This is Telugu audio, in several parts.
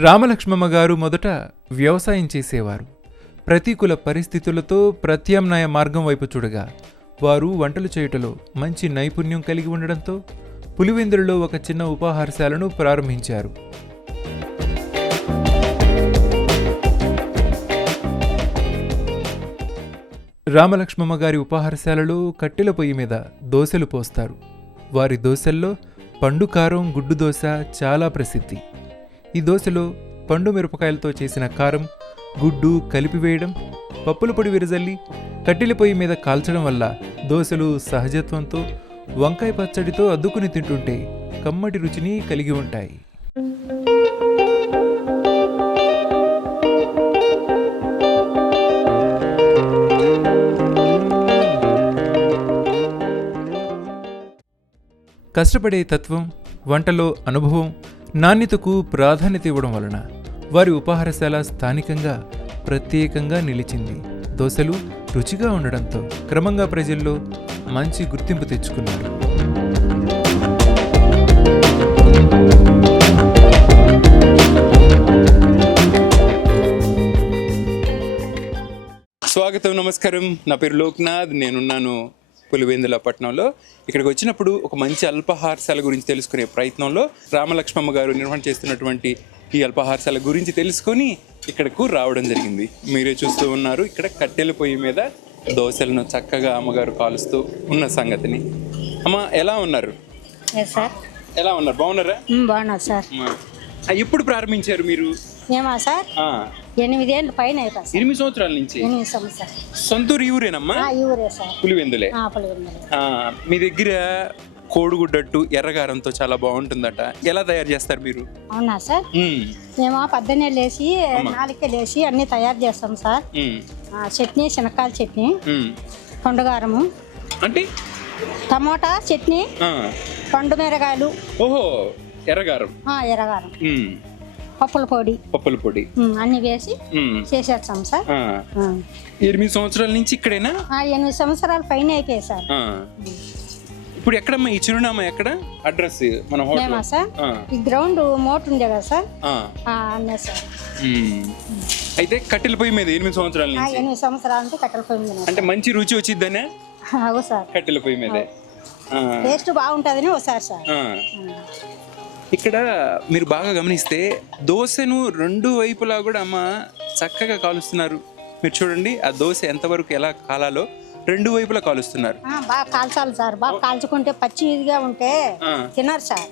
రామలక్ష్మమ్మ గారు మొదట వ్యవసాయం చేసేవారు. ప్రతికూల పరిస్థితులతో ప్రత్యామ్నాయ మార్గం వైపు చూడగా వారు వంటలు చేయుటలో మంచి నైపుణ్యం కలిగి ఉండడంతో పులివెందులలో ఒక చిన్న ఉపాహారశాలను ప్రారంభించారు. రామలక్ష్మమ్మ గారి ఉపాహారశాలలో కట్టెల పొయ్యి మీద దోశలు పోస్తారు. వారి దోశల్లో పండు కారం గుడ్డు దోశ చాలా ప్రసిద్ధి. ఈ దోశలో పండు మిరపకాయలతో చేసిన కారం గుడ్డు కలిపివేయడం పప్పుల పొడి విరజల్లి కట్టెల పొయ్యి మీద కాల్చడం వల్ల దోశలు సహజత్వంతో వంకాయ పచ్చడితో అద్దుకుని తింటుంటే కమ్మటి రుచిని కలిగి ఉంటాయి. కష్టపడే తత్వం వంటలో అనుభవం నాణ్యతకు ప్రాధాన్యత ఇవ్వడం వలన వారి ఉపాహారశాల స్థానికంగా ప్రత్యేకంగా నిలిచింది. దోశలు రుచిగా ఉండడంతో క్రమంగా ప్రజల్లో మంచి గుర్తింపు తెచ్చుకున్నారు. స్వాగతం నమస్కారం. నా పేరు లోక్నాథ్. నేనున్నాను పులివెందుల పట్టణంలో ఇక్కడికి వచ్చినప్పుడు ఒక మంచి అల్పాహారశాల గురించి తెలుసుకునే ప్రయత్నంలో రామలక్ష్మమ్మ గారు నిర్వహణ చేస్తున్నటువంటి ఈ అల్పాహారశాల గురించి తెలుసుకొని ఇక్కడకు రావడం జరిగింది. మీరే చూస్తూ ఉన్నారు. ఇక్కడ కట్టెల పొయ్యి మీద దోశలను చక్కగా అమ్మగారు కాలుస్తూ ఉన్న సంగతిని. అమ్మ ఎలా ఉన్నారు? ఎలా ఉన్నారు? బాగున్నారా? ఉమ్, బాగున్నా సార్ ఎప్పుడు ప్రారంభించారు మీరు? ఏమా సార్ ఎనిమిదేళ్ళు పైన సార్. ఎనిమిది సంవత్సరాల నుంచి? ఎనిమిది సంవత్సరాలు సొంతూరు ఈ ఊరేనమ్మా ఆ, ఈ ఊరే సార్. పులివెందులే. ఆ, పులివెందులు. ఆ, మీ దగ్గర కోడిగుడ్డట్టు ఎర్రగారంతో చాలా బాగుంటుందట. ఎలా తయారు చేస్తారు మీరు? అవునా సార్? మ్మ్. మేము పొద్దున్నే లేచి నాలుగే లేచి అన్నీ తయారు చేస్తాం సార్. మ్మ్. ఆ, చట్నీ శనక్కాయల చట్నీ మ్మ్. పండుగారము. అంటే? టమోటా చట్నీ ఆ, పండు మిరగాయలు. ఓహో ఎర్రగారం. ఆ, ఎర్రగారం. మ్మ్. పప్పుల పొడి. పప్పుల పొడి. ఉమ్, అన్నీ వేసి. చేసేస్తాం సార్. ఆ. ఎనిమిది సంవత్సరాల నుంచి ఇక్కడేనా? ఆ, ఎనిమిది సంవత్సరాల పైన అయిపోయాయి సార్. ఆ. ఇప్పుడు ఎక్కడమ్మా? ఈ చిరునామా ఎక్కడ? అడ్రస్ మన హోటల్. మేమా సార్? ఆ, ఈ గ్రౌండ్ మోట్ ఉంది కదా సార్? ఆ. ఆ, అన్నే సార్. అయితే కట్టెల పొయ్యి మీద ఎనిమిది సంవత్సరాల ఆ, నుంచి? ఎనిమిది సంవత్సరాల నుంచి కట్టెల పొయ్యి మీద. అంటే మంచి రుచి వచ్చిద్దనే? అవు సార్. కట్టెల పొయ్యి మీదే. టేస్ట్ బాగుంటుందని ఒకసారి సార్. ఆ. ఇక్కడ మీరు బాగా గమనిస్తే దోశను రెండు వైపులా కూడా అమ్మ చక్కగా కాలుస్తున్నారు. మీరు చూడండి ఆ దోశ ఎంతవరకు ఎలా కాలాలో రెండు వైపులా కాలుస్తున్నారు. బాగా కాల్చాలి సార్. బాగా కాల్చుకుంటే పచ్చిగా ఉంటే ఆ, తినరు సార్.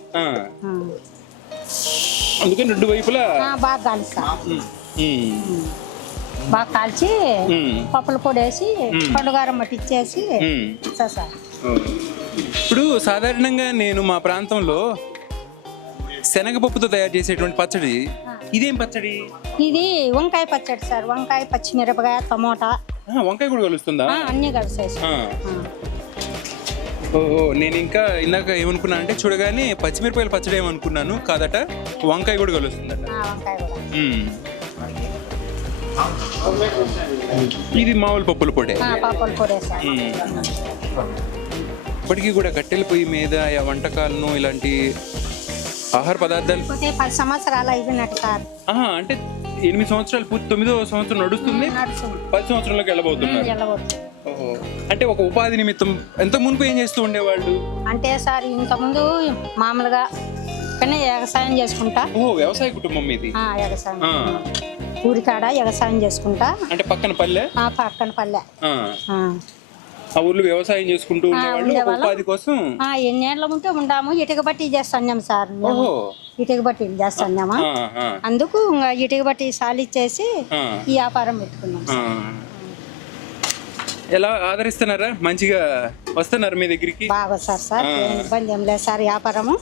అందుకని రెండు వైపులా బాగా ఉమ్, బాగా కాల్చి పప్పుల పొడి వేసి పండుగారం మట్టిచ్చేసి సార్. ఇప్పుడు సాధారణంగా నేను మా ప్రాంతంలో శనగపప్పుతో తయారు చేసేటువంటి పచ్చడి. ఇదేం పచ్చడి? ఇది వంకాయ పచ్చడి సార్. వంకాయ పచ్చిమిరపకాయ టమోటా. వంకాయ కూడా కలుస్తుందా? అన్నీ కలిసేసి. ఆ. ఓహో నేను ఇంకా ఇందాక ఏమనుకున్నా అంటే చూడగానే పచ్చిమిరపకాయల పచ్చడి ఏమనుకున్నాను కాదట వంకాయ కూడా కలుస్తుందట. ఇది మామూలు పప్పుల పొడే. ఇప్పటికీ కూడా కట్టెల పొయ్యి మీద ఆ వంటకాలను ఇలాంటి ఆహార పదార్థాలు. పోతే పది సంవత్సరాలు అయిపోయినట్టు సార్ ఆహా, అంటే ఎనిమిది సంవత్సరాలు పూర్తి తొమ్మిదో సంవత్సరం నడుస్తుంది. నడుస్తుంది. పది సంవత్సరంలోకి వెళ్ళబోతున్నారు. వెళ్ళవచ్చు ఓహో. అంటే ఒక ఉపాధి నిమిత్తం ఎంత మునుపు ఏం చేస్తూ ఉండేవాళ్ళు? అంటే సార్ ఇంతకుముందు మామూలుగా కానీ వ్యవసాయం చేసుకుంటా. ఓహో వ్యవసాయ కుటుంబం ఇది ఆ, వ్యవసాయం ఆ. ఊరికాడ వ్యవసాయం చేసుకుంటా. అంటే పక్కన పల్లె? ఆ పక్కన పల్లె. ఆ. ఆ. ఆ ఊర్లో వ్యవసాయం చేసుకుంటూ ఉండేవాళ్ళు. ఉపాధి కోసం? ఆ, ఎన్నేళ్ళ ఉంటే ఉండాము. ఇటుక బట్టి చేస్తున్నాం సార్ ఇటుక బట్టి చేస్తున్నామా? ఆ, అందుకు ఇటుక బట్టి సాలిచ్చేసి ఈ వ్యాపారం పెట్టుకున్నాం. ఎలా ఆదరిస్తున్నారా? మంచిగా వస్తున్నారు మీ దగ్గరికి? బాగా సార్. సార్ ఇబ్బంది ఏం లేదు సార్. వ్యాపారము.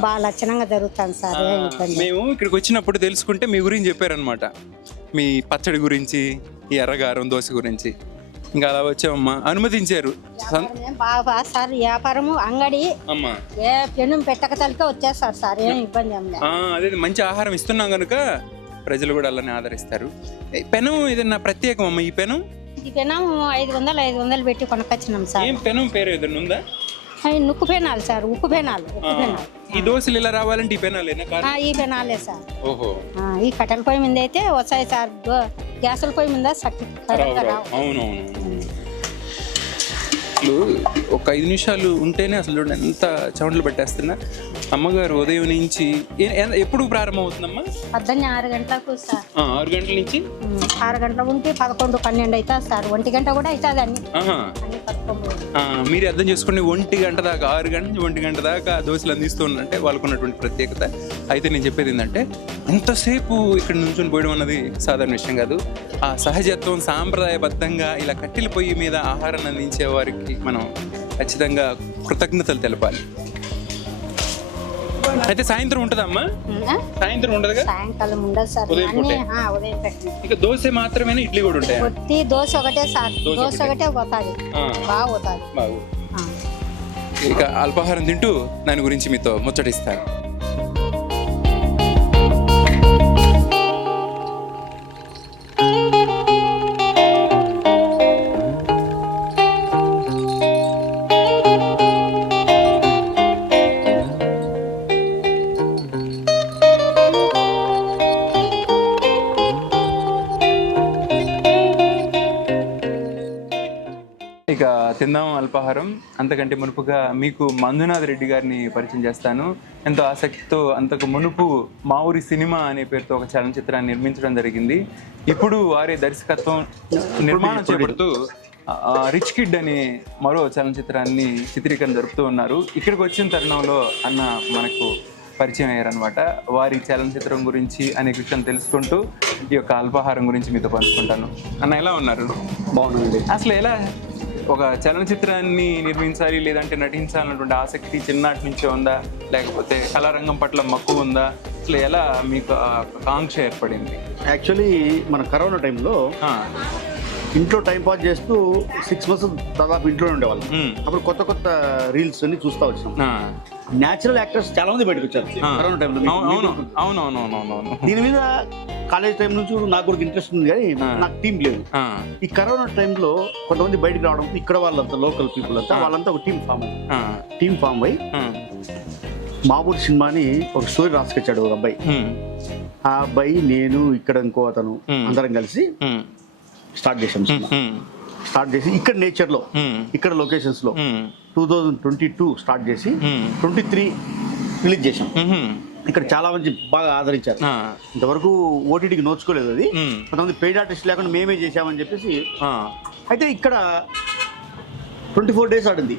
బాగా లక్షణంగా జరుగుతుంది సార్. మేము ఇక్కడికి వచ్చినప్పుడు తెలుసుకుంటే మీ గురించి చెప్పారనమాట మీ పచ్చడి గురించి ఈ ఎర్రగారం దోశ గురించి. ఇంకా అలా వచ్చామమ్మా. అనుమతించారు. ఏం బాగా సార్ వ్యాపారము అంగడి. అమ్మా. ఏ పెను పెట్టక తలకే వచ్చేస్తారు సార్ ఏం ఇబ్బంది ఏం లేదు. ఆ, అదే మంచి ఆహారం ఇస్తున్నాం కనుక ప్రజలు కూడా అలానే ఆదరిస్తారు. ఏ, పెనం ఏదన్నా ప్రత్యేకం అమ్మ ఈ పెనం? ఇది పెనం ఐదు వందలు ఐదు వందలు పెట్టి కొనుక్కొచ్చినాం సార్. ఏం పెనం పేరు ఏదన్నా ఉందా? అవి నుక్కు పెనాలి సార్ ఉప్పు పెనాలి ఈ దోశలు ఇలా రావాలంటే ఈ పెనాలేనా? ఆ, ఈ పెనాలే సార్. ఓహో. ఆ, ఈ కట్టెల పొయ్యి మీద అయితే వస్తాయి సార్ గ్యాసుల పొయ్యి మీద అవునవును. అసలు ఒక ఐదు నిమిషాలు ఉంటేనే అసలు చూడండి ఎంత చెమటలు పెట్టేస్తున్నా. అమ్మగారు ఉదయం నుంచి ఎప్పుడు ప్రారంభం అవుతుందమ్మా పొద్దున్నే ఆరు గంటలకు సార్. ఆరు గంటల నుంచి? ఆరు గంటల ఉంటే పదకొండు పన్నెండు అవుతుంది సార్. ఒంటి గంట కూడా అవుతుంది అన్ని మీరు అర్థం చేసుకోండి ఒంటి గంట దాకా ఆరు గంట నుంచి ఒంటి గంట దాకా దోశలు అందిస్తూ ఉందంటే వాళ్ళకు ఉన్నటువంటి ప్రత్యేకత. అయితే నేను చెప్పేది ఏంటంటే ఎంతసేపు ఇక్కడ నుంచొని పోయడం అన్నది సాధారణ విషయం కాదు. ఆ సహజత్వం సాంప్రదాయబద్ధంగా ఇలా కట్టెల పొయ్యి మీద ఆహారాన్ని అందించే వారికి మనం ఖచ్చితంగా కృతజ్ఞతలు తెలపాలి. అయితే సాయంత్రం ఉంటుందమ్మా? సాయంత్రం ఉండదుగా? సాయంకాలం ఉండదు సార్. ఉదయం అన్ని పూటే. ఆ, ఉదయం పెట్టింది ఇక దోశ మాత్రమేనా ఇడ్లీ కూడా ఉంటాయా? కొట్టి దోశ ఒకటే సార్. దోశ దోశ ఒకటే. ఒకటే పోతుంది. ఆ, బాగా పోతుంది. బాగు. ఇక అల్పాహారం తింటూ దాని గురించి మీతో ముచ్చటిస్తాను. తిందాం అల్పాహారం. అంతకంటే మునుపుగా మీకు మంజునాథ్ రెడ్డి గారిని పరిచయం చేస్తాను. ఎంతో ఆసక్తితో అంతకు మునుపు మా ఊరి సినిమా అనే పేరుతో ఒక చలనచిత్రాన్ని నిర్మించడం జరిగింది. ఇప్పుడు వారి దర్శకత్వం నిర్మాణం చేపడుతూ. రిచ్ కిడ్ అనే మరో చలనచిత్రాన్ని చిత్రీకరణ జరుపుతూ ఉన్నారు. ఇక్కడికి వచ్చిన తరుణంలో అన్న మనకు పరిచయం అయ్యారనమాట వారి చలనచిత్రం గురించి అనేక విషయం తెలుసుకుంటూ ఈ యొక్క అల్పాహారం గురించి మీతో పంచుకుంటాను. అన్న ఎలా ఉన్నారు? బాగుందండి అసలు ఎలా ఒక చలనచిత్రాన్ని నిర్మించాలి లేదంటే నటించాలన్నటువంటి ఆసక్తి చిన్నటి నుంచే ఉందా? లేకపోతే కళారంగం పట్ల మక్కువ ఉందా? అసలు ఎలా మీకు కాంక్ష ఏర్పడింది? యాక్చువల్లీ మన కరోనా టైంలో ఇంట్లో టైం పాస్ చేస్తూ సిక్స్ మంత్స్ దాదాపు ఇంట్లోనే ఉండేవాళ్ళం. అప్పుడు కొత్త కొత్త రీల్స్ అన్ని చూస్తూ వచ్చినాం. ఆ, న్యాచురల్ యాక్టర్స్ చాలా మంది బయటకు వచ్చారు. కరోనా టైంలో అవును అవును అవును అవును దీని మీద కాలేజ్ టైం నుంచి నాకు కూడా ఇంట్రెస్ట్ ఉంది కానీ. నాకు టీం లేదు. ఈ కరోనా టైంలో కొంతమంది బయటకు రావడం ఇక్కడ వాళ్ళంతా లోకల్ పీపుల్ అంతా. వాళ్ళంతా ఒక టీం ఫామ్ అయ్యి. టీం ఫామ్ అయ్యి మామూలు సినిమాని ఒక స్టోరీ రాసుకొచ్చాడు ఒక అబ్బాయి. ఆ అబ్బాయి నేను ఇక్కడ ఇంకో అతను. అందరం కలిసి స్టార్ట్ ఉమ్, స్టార్ట్ చేసి ఇక్కడ నేచర్లో ఉమ్, ఇక్కడ లొకేషన్స్లో. ఉమ్, two thousand twenty two start చేసి ట్వంటీ త్రీ రిలీజ్ చేశాం. ఉమ్, ఇక్కడ చాలా మంది బాగా ఆదరించారు. ఇంతవరకు ఓటీటీకి నోచుకోలేదు అది. కొంతమంది పెయిడ్ ఆర్టిస్ట్ లేకుండా మేమే చేశామని చెప్పేసి అయితే ఇక్కడ ట్వంటీ ఫోర్ డేస్ ఆడింది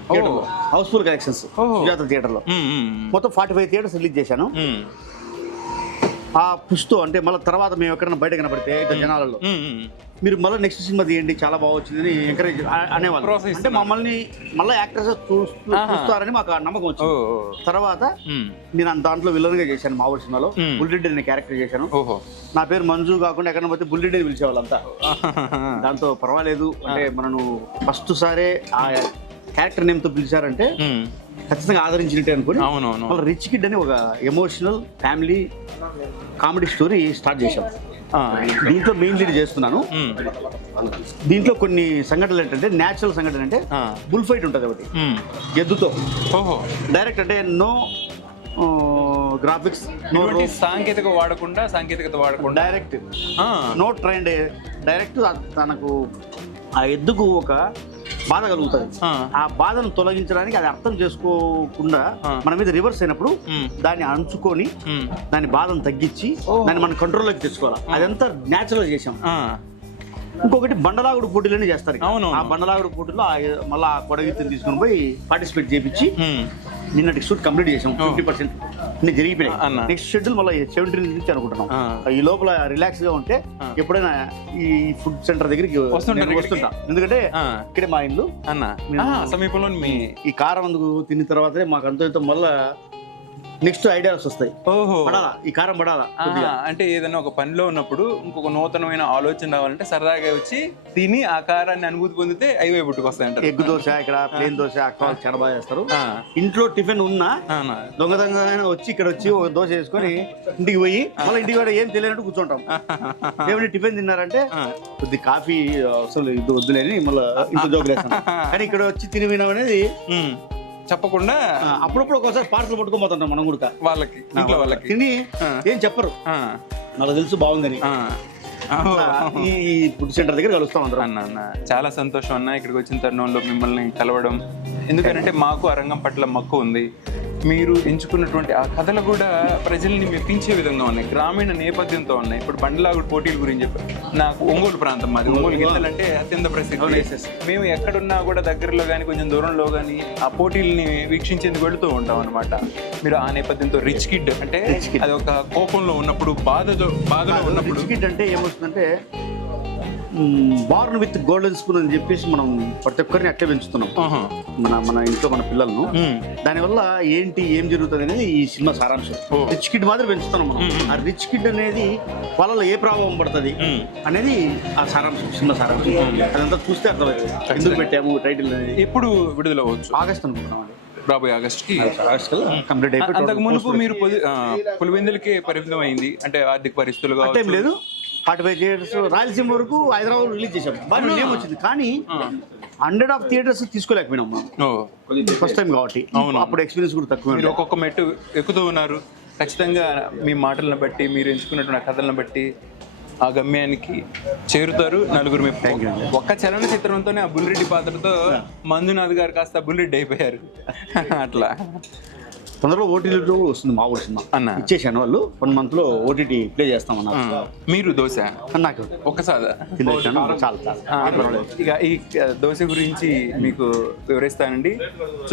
హౌస్ఫుల్ కలెక్షన్స్. సుజాత థియేటర్లో. మొత్తం ఫార్టీ ఫైవ్ థియేటర్స్ రిలీజ్ చేశాను. ఆ పుష్తో అంటే మళ్ళీ తర్వాత మేము ఎక్కడైనా బయట కనబడితే జనాలలో. మీరు మళ్ళీ నెక్స్ట్ సినిమా తీయండి చాలా బాగా వచ్చిందని ఎంకరేజ్ అనేవాళ్ళు. అంటే మమ్మల్ని మళ్ళీ యాక్టర్స్. చూస్తారని మాకు నమ్మకం వచ్చింది. తర్వాత నేను దాంట్లో విలన్గా చేశాను మా ఊరి సినిమాలో. బుల్రెడ్డి అనే క్యారెక్టర్ చేశాను నా పేరు మంజు కాకుండా ఎక్కడ పోతే అని పిలిచేవాళ్ళంతా దాంతో పర్వాలేదు అంటే మనను ఫస్ట్ సారే ఆ క్యారెక్టర్ నేమ్తో పిలిచారంటే ఖచ్చితంగా ఆదరించినట్టే అనుకుని అవునవును. మళ్ళీ రిచ్ కిడ్ అని ఒక emotional family comedy story start చేశాం. దీంట్లో మెయిన్ లీడ్ చేస్తున్నాను. దీంట్లో కొన్ని సంఘటనలు ఏంటంటే న్యాచురల్ సంఘటన అంటే బుల్ ఫైట్ ఉంటుంది ఒకటి. ఎద్దుతో. డైరెక్ట్ అంటే నో గ్రాఫిక్స్ సాంకేతిక వాడకుండా సాంకేతికత వాడకుండా. డైరెక్ట్ నో ట్రైండ్ డైరెక్ట్ తనకు ఆ ఎద్దుకు ఒక బాధ కలుగుతుంది ఆ, బాధను తొలగించడానికి అది అర్థం చేసుకోకుండా. మన మీద రివర్స్ అయినప్పుడు దాన్ని అంచుకొని దాని బాధను తగ్గించి. దాన్ని మన కంట్రోల్లోకి తెచ్చుకోవాలి. అదంతా న్యాచురల్ చేసాం ఇంకొకటి బండలాగుడు పోటీలని చేస్తారు. ఆ బండలాగుడు పోటీలో మళ్ళా ఆ కొడగిత్తిని తీసుకొని పోయి పార్టిసిపేట్ చేపించి ఉమ్, నిన్నటి షూట్ కంప్లీట్ చేసాం. ఫిఫ్టీ పర్సెంట్ అన్ని జరిగిపోయినాయి. నెక్స్ట్ షెడ్యూల్ మళ్ళీ సెవెంటీన్ నుంచి అనుకుంటున్నాం. ఈ లోపల రిలాక్స్గా ఉంటే. ఎప్పుడైనా ఈ ఫుడ్ సెంటర్ దగ్గరికి నేను? వస్తుంటా ఎందుకంటే ఇక్కడే మా ఇల్లు అన్న సమీపంలో మీ ఈ కారం అందుకు తిన్న తర్వాతే మాకు అంత మళ్ళా నెక్స్ట్ ఐడియాస్ వస్తాయి. ఓహో. పడాలా? ఈ కారం పడాలా? కొద్దిగా. అంటే ఏదైనా ఒక పనిలో ఉన్నప్పుడు ఇంకొక నూతనమైన ఆలోచన రావాలంటే సరదాగా వచ్చి తిని ఆ కారాన్ని అనుభూతి పొందితే అవి పుట్టుకొస్తాయి అంటారు ఎగ్ దోశ ఇక్కడ ప్లేన్ దోశ అక్క వాళ్ళు చాలా బాగా చేస్తారు. ఆ, ఇంట్లో టిఫిన్ ఉన్నా ఆ, అన్న. దొంగ దొంగ వచ్చి ఇక్కడ వచ్చి ఒక దోశ వేసుకొని ఇంటికి పోయి మళ్ళీ ఇంటికి కూడా ఏం తెలియనట్టు కూర్చుంటాం. ఏమైనా టిఫిన్ తిన్నారంటే కొద్ది కాఫీ అసలు ఇది వద్దులేని మళ్ళీ ఇంట్లో జోకులు వేస్తాం కానీ ఇక్కడ వచ్చి తిని వినడం అనేది ఉమ్, చెప్పకుండా అప్పుడప్పుడు ఒకసారి పార్సల్ పట్టుకొని పోతుంటాం మనం కూడా. వాళ్ళకి ఇంట్లో వాళ్ళకి. తిని. ఏం చెప్పరు. ఆ, నాకు తెలుసు బాగుందని. ఈ ఫుడ్ సెంటర్ దగ్గర కలుస్తాం అందరం. అన్న అన్న. చాలా సంతోషం అన్న. ఇక్కడికి వచ్చిన తరుణంలో మిమ్మల్ని కలవడం. ఎందుకంటే మాకు ఆ రంగం పట్ల మక్కువ ఉంది. మీరు ఎంచుకున్నటువంటి ఆ కథలు కూడా ప్రజల్ని మెప్పించే విధంగా ఉన్నాయి. గ్రామీణ నేపథ్యంతో ఉన్నాయి. ఇప్పుడు బండ్లాగుడు పోటీల గురించి చెప్పారు. నాకు ఒంగోలు ప్రాంతం మాది. ఒంగోలు గిత్తలంటే అత్యంత ప్రసిద్ధి. మేము ఎక్కడున్నా కూడా దగ్గరలో కానీ కొంచెం దూరంలో కానీ ఆ పోటీల్ని వీక్షించేందుకు వెళుతూ ఉంటాం అనమాట మీరు ఆ నేపథ్యంతో రిచ్ కిడ్ అంటే అది ఒక కోపంలో ఉన్నప్పుడు బాధతో బాధలో ఉన్నప్పుడు రిచ్ కిడ్ అంటే ఏమవుతుందంటే బార్న్ విత్ గోల్డెన్ స్పూన్ అని చెప్పేసి మనం ప్రతి ఒక్కరిని అట్లే పెంచుతున్నాం. మన మన ఇంట్లో మన పిల్లలను. దానివల్ల ఏంటి ఏం జరుగుతుంది అనేది ఈ సినిమా సారాంశం. రిచ్ కిడ్ మాత్రం పెంచుతున్నాం మనం. ఆ రిచ్ కిడ్ అనేది వాళ్ళలో ఏ ప్రభావం పడుతుంది. అనేది ఆ సారాంశం సినిమా సారాంశం. అదంతా చూస్తే అర్థమవుతుంది. ఎందుకు పెట్టాము టైటిల్ అనేది. ఎప్పుడు విడుదల అవ్వచ్చు? ఆగస్ట్ అనుకుంటున్నాం రాబోయే ఆగస్ట్కి కంప్లీట్ అయిపోయి అంతకు మునుపు మీరు పులివెందులకి పరిమితం అయింది అంటే ఆర్థిక పరిస్థితులు లేదు. ఫార్టీ ఫైవ్ థియేటర్స్ రాయలసీమ వరకు హైదరాబాద్ రిలీజ్ చేసాం బాగా నేమ్ వచ్చింది. కానీ హండ్రెడ్ ఆఫ్ థియేటర్స్ తీసుకోలేకపోయినాం మనం. ఫస్ట్ టైం కాబట్టి. అప్పుడు ఎక్స్పీరియన్స్ కూడా తక్కువ ఒక్కొక్క మెట్టు ఎక్కుతూ ఉన్నారు. ఖచ్చితంగా మీ మాటలను బట్టి మీరు ఎంచుకున్నటువంటి కథలను బట్టి ఆ గమ్యానికి చేరుతారు నలుగురు మీ ఒక్క చలన చిత్రంతోనే ఆ బుల్రెడ్డి పాత్రతో మంజునాథ్ గారు కాస్త బుల్రెడ్డి అయిపోయారు. అట్లా. తొందరలో ఓటీటీలో వస్తుంది మా ఊరి సినిమా. అన్న. ఇచ్చేసాను వాళ్ళు. వన్ మంత్లో ఓటీటీ ప్లే చేస్తామన్నారు మీరు దోశ? నాకు ఒక్కసారి తినేసాను చాలా చాలా. ఇక ఈ దోశ గురించి మీకు వివరిస్తానండి.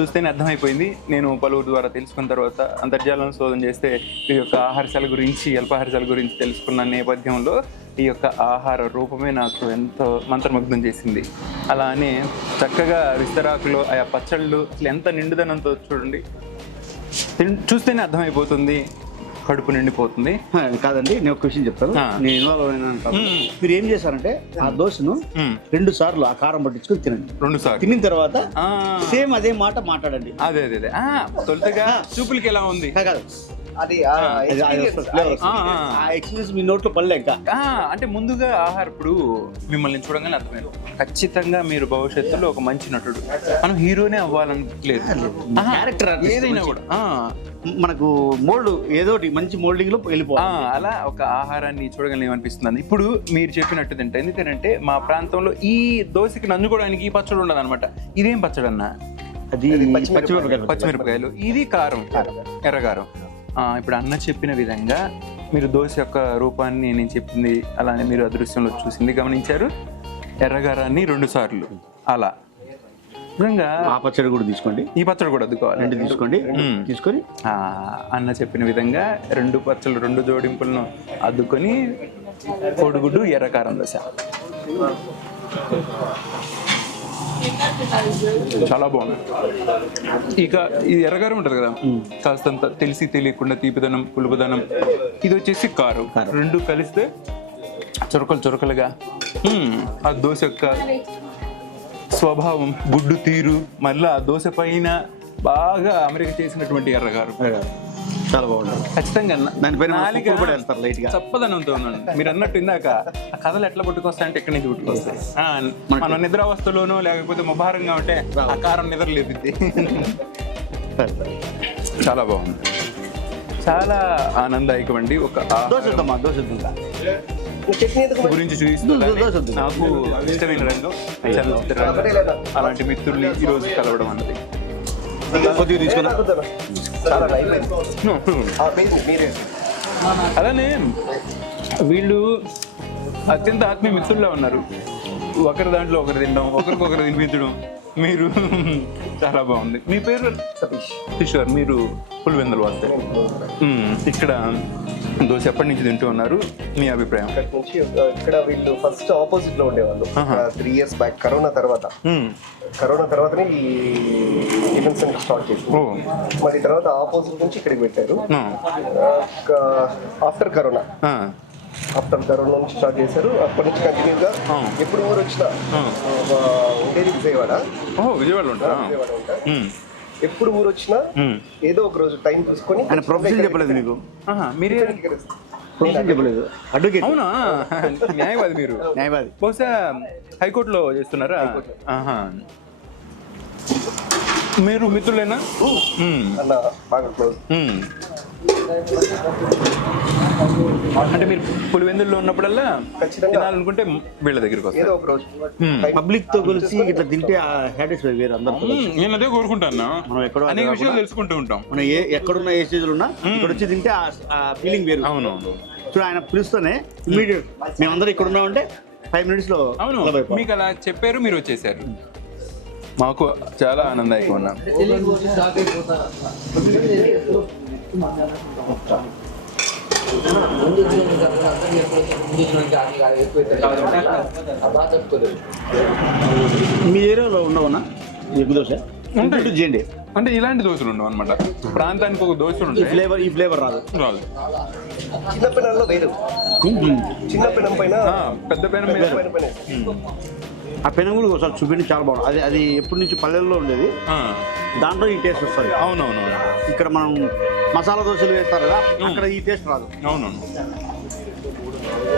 చూస్తేనే అర్థమైపోయింది. నేను పలువురు ద్వారా తెలుసుకున్న తర్వాత అంతర్జాలం శోధన చేస్తే ఈ యొక్క ఆహారశాల గురించి అల్పాహారశాల గురించి తెలుసుకున్న నేపథ్యంలో ఈ యొక్క ఆహార రూపమే నాకు ఎంతో మంత్రముగ్ధం చేసింది. అలానే చక్కగా విస్తరాకులో ఆ పచ్చళ్ళు అసలు ఎంత నిండుదనంతో చూడండి. చూస్తేనే అర్థమైపోతుంది. కడుపు నిండిపోతుంది. కాదండి నేను ఒక క్వశ్చన్ చెప్తాను. నేను ఇన్వాల్వ్ అయినా. మీరు ఏం చేశారంటే ఆ దోశను. రెండు సార్లు ఆ కారం పట్టించుకొని తినండి. రెండు సార్లు. తినిన తర్వాత సేమ్ అదే మాట మాట్లాడండి. అదే అదే తొలుతగా చూపులకి ఎలా ఉంది? కాదు. అది ఎక్స్పీరియన్స్ మీ నోట్లో పడలే ఇంకా. అంటే ముందుగా ఆహార ఇప్పుడు మిమ్మల్ని చూడగానే అర్థమైంది. ఖచ్చితంగా మీరు భవిష్యత్తులో ఒక మంచి నటుడు. మనం హీరోనే అవ్వాలనుకోలేదు. artist ఏదైనా. కూడా. మనకు మోల్డ్ ఏదో మంచి మోల్డింగ్లో వెళ్ళిపోవాలి. అలా ఒక ఆహారాన్ని చూడగానే ఏమనిపిస్తుంది ఇప్పుడు మీరు చెప్పినట్టు తింటే ఎందుకంటే మా ప్రాంతంలో ఈ దోశకి నంజుకోవడానికి ఈ పచ్చడి ఉండదు అనమాట ఇదేం పచ్చడి అన్న అది పచ్చిమిరపకాయలు. ఇది కారం. ఎర్రగారం. ఇప్పుడు అన్న చెప్పిన విధంగా మీరు దోశ యొక్క రూపాన్ని నేను చెప్పింది అలానే మీరు అదృశ్యంలో చూసింది గమనించారు? ఎర్రగారాన్ని రెండు సార్లు. అలా. నిజంగా ఆ పచ్చడి కూడా తీసుకోండి. ఈ పచ్చడి కూడా అద్దుకోవాలి. రెండు తీసుకోండి. తీసుకొని అన్న చెప్పిన విధంగా రెండు పచ్చళ్ళు రెండు జోడింపులను అద్దుకొని కోడిగుడ్డు ఎర్రకారం దోశ. చాలా బాగుంది ఇక ఈ ఎర్రగారం ఉంటుంది కదా? కాస్తంత తెలిసి తెలియకుండా తీపిదనం పులుపుదనం. ఇది వచ్చేసి కారం. రెండు కలిస్తే చురకలు చురకలుగా. ఆ దోశ యొక్క స్వభావం గుడ్డు తీరు మళ్ళీ ఆ దోశ పైన బాగా అమెరిక చేసినటువంటి ఎర్రగారు. చాలా బాగుంటుంది. ఖచ్చితంగా. అన్న. దానిపైన కూడా వేస్తారు లైట్గా. చప్పదనంతో ఉన్నాను మీరు అన్నట్టు ఇందాక ఆ కథలు ఎట్లా పుట్టుకొస్తాయి అంటే ఎక్కడి నుంచి పుట్టుకొస్తాయి. ఆ, మన నిద్రావస్థలోనో లేకపోతే ముభారంగా ఉంటే ఆ కారం నిద్ర లేపిద్ది చాలా బాగుంది. చాలా ఆనందాయకం అండి ఒక ఆహారం. దోశ వద్దమ్మా దోశ వద్దా చట్నీ ఎందుకు గురించి చూపిస్తూ దోశ వద్దు. నాకు ఇష్టమైన రంగం అలాంటి మిత్రుల్ని ఈ రోజు కలవడం అన్నది. కొద్దిగా తీసుకున్నా. మీరే అలానే వీళ్ళు అత్యంత ఆత్మీయ మిత్రుల్లో ఉన్నారు. ఒకరి దాంట్లో ఒకరు తినడం ఒకరికొకరు తినిపించడం. మీరు చాలా బాగుంది. మీ పేరు సతీష్. కిషోర్ మీరు పులివెందులు వస్తే ఇక్కడ దోశ ఎప్పటి నుంచి తింటూ ఉన్నారు? మీ అభిప్రాయం? ఇక్కడ నుంచి ఇక్కడ వీళ్ళు ఫస్ట్ ఆపోజిట్లో ఉండేవాళ్ళు. త్రీ ఇయర్స్ బ్యాక్ కరోనా తర్వాత. కరోనా తర్వాతనే ఈ టిఫిన్ సెంటర్ స్టార్ట్ చేసింది ఓ. మరి తర్వాత ఆపోజిట్ నుంచి ఇక్కడికి పెట్టారు. After corona. ఆఫ్టర్ కరోనా నుంచి స్టార్ట్ చేశారు. అప్పటి నుంచి కంటిన్యూగా. ఎప్పుడు ఊరు వచ్చినా ఉండేది విజయవాడ. ఉంటా. ఎప్పుడు ఊరు వచ్చినా. ఏదో ఒక రోజు టైం చూసుకొని ఆయన ప్రొఫెషన్ చెప్పలేదు మీకు మీరే ప్రొఫెషన్ చెప్పలేదు. అడ్వకేట్ అవునా? న్యాయవాది మీరు? న్యాయవాది. బహుశా హైకోర్టులో చేస్తున్నారా? మీరు మిత్రులేనా? మ్మ్. అన్న బాగా క్లోజ్ మ్మ్. అంటే మీరు పులివెందుల్లో ఉన్నప్పుడల్లా. తినాలనుకుంటే వీళ్ళ దగ్గరికి ఏదో వస్తారు ఒక రోజు. మ్మ్. పబ్లిక్తో కలిసి ఇట్లా తింటే ఆ హ్యాబిట్స్ వేరు అందరితో మ్మ్. నేను అదే కోరుకుంటాను మనం ఎక్కడో అనేక విషయాలు తెలుసుకుంటూ ఉంటాం. మనం ఏ ఎక్కడున్నా ఏ స్టేజ్లో ఉన్నా ఇక్కడ వచ్చి తింటే ఆ- ఫీలింగ్ వేరు. అవునవును చూడు ఆయన పిలుస్తూనే ఇమీడియట్ మేమందరం ఇక్కడ ఉన్నామంటే ఫైవ్ మినిట్స్లో అవును. మీకు అలా చెప్పారు మీరు వచ్చేసారు. మాకు చాలా ఆనందాయకం ఉన్నాం మీ ఏరియాలో ఉండవన్నా ఎగ్ దోశ? ఉంటాయి. చేయండి అంటే ఇలాంటి దోశలు ఉండవు అనమాట ప్రాంతానికి ఒక దోశలు ఈ ఉంటాయి ఫ్లేవర్ ఈ ఫ్లేవర్ రాదు. రాదు. చిన్న వేరు. చిన్న పెనం పైన ఆ, పెద్ద పెనం మీద పైన పైన. ఆ పెనం కూడా ఒకసారి చూపించి చాలా బాగుంది. అది అది ఎప్పటి నుంచి పల్లెల్లో ఉండేది. ఆ, దాంట్లో ఈ టేస్ట్ వస్తుంది. అవునవునవును. ఇక్కడ మనం మసాలా దోశలు వేస్తారు కదా అక్కడ ఈ టేస్ట్ రాదు. అవునవును.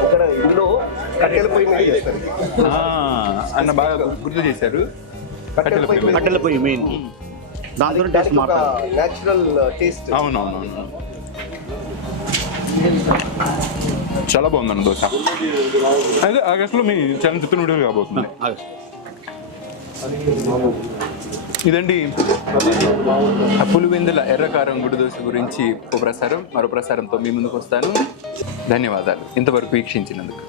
ఇక్కడ ఇందులో కట్టెల పొయ్యి మీద చేస్తారు. ఆ, అన్న బాగా గుర్తు చేశారు. కట్టెల పొయ్యి మీద. కట్టెల పొయ్యి మెయిన్ దాంతో టేస్ట్ మాట్లాడాలి టేస్ట్ అవునవునవును. చాలా బాగుందన్న దోశ. అయితే ఆగస్టులో మీ చలనచిత్రం విడుదల కాబోతుంది. ఇదండి పులివెందుల ఎర్రకారం గుడి దోశ గురించి ఓ ప్రసారం మరో ప్రసారంతో మీ ముందుకు వస్తాను. ధన్యవాదాలు. ఇంతవరకు వీక్షించినందుకు.